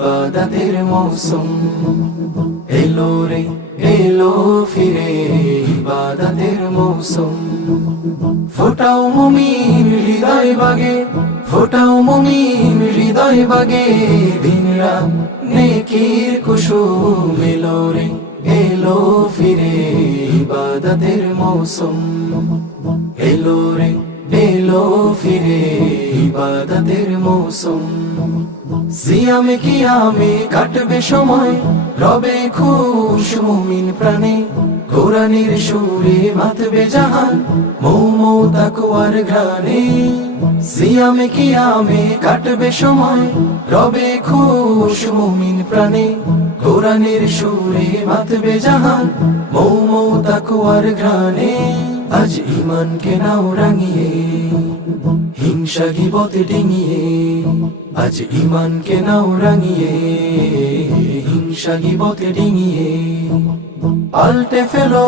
ইবাদতের মৌসুম এলো রে এলো ফিরে ইবাদতের মৌসুম ফোটাও মুমিন হৃদয় বাগে ফোটাও মুমিন হৃদয় বাগে দিনরাত নেকির কুসুম এলো রে এলো ফিরে ইবাদতের মৌসুম এলো রে এলো ফিরে ইবাদতের মৌসুম সিয়ামে কিয়ামে কাটবে সময় রবে খুশ মুমিন প্রাণে কোরআনের সুরে মাতবে জাহান মৌ মৌ তাকওয়ার ঘ্রাণে সিয়ামে কিয়ামে কাটবে সময় রবে খুশ মুমিন প্রাণে কোরআনের সুরে মাতবে জাহান মৌ মৌ তাকওয়ার ঘ্রাণে আজ ঈমানকে নাও রাঙিয়ে হিংসা গীবত ডিঙিয়ে আজ ঈমানকে নাও রাঙিয়ে হিংসা গীবত ডিঙিয়ে পাল্টে ফেলো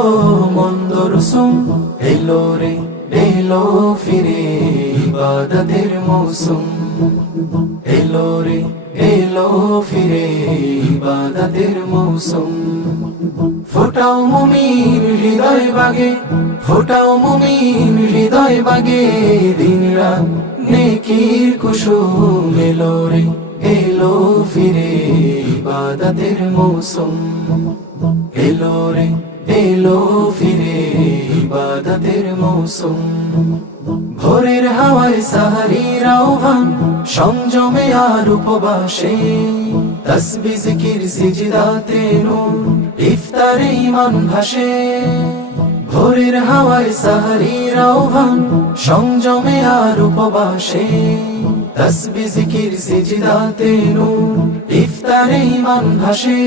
মন্দ রসুম এলো রে এলো ফিরে ইবাদতের মৌসুম এলো রে এলো ফিরে ইবাদতের মৌসুম ফোটাও মুমিন হৃদয় বাগে ফোটাও মুমিন হৃদয় বাগে দিনরাত নেকির কুসুম এলো রে এলো ফিরে ইবাদতের মৌসুম এলো রে এলো ফিরে ইবাদতের মৌসুম ভোরের হাওয়ায় সাহারির আহ্বান সংযমে আর উপবাসে তাসবিহ জিকির সিজদাতে নূর ইফতারে ঈমান ভাসে ভোরের হাওয়ায় সাহারির আহ্বান সংযমে আর উপবাসে তাসবিহ জিকির সিজদাতে নূর ইফতারে ঈমান ভাসে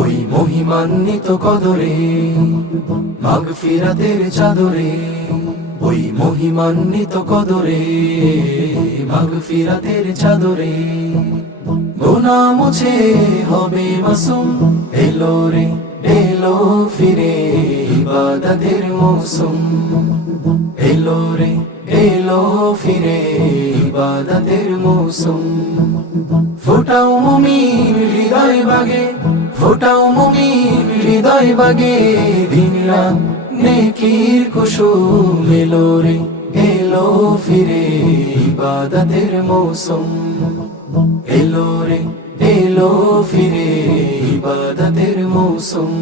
ওই মহিমান্বিত কদরে মাগফিরাতের চাদরে ওই মহিমান্বিত কদরে মাগফিরাতের চাদরে গুনাহ মুছে হবে মাসুম এলো রে এলো ফিরে ইবাদতের মৌসুম এলো রে এলো ফিরে ইবাদতের মৌসুম ফোটাও মুমিন হৃদয় বাগে ফোটাও মুমিন হৃদয় বাগে দিনরাত নেকির কুসুম এলো রে এলো ফিরে ইবাদতের মৌসুম এলো রে এলো ফিরে ইবাদতের মৌসুম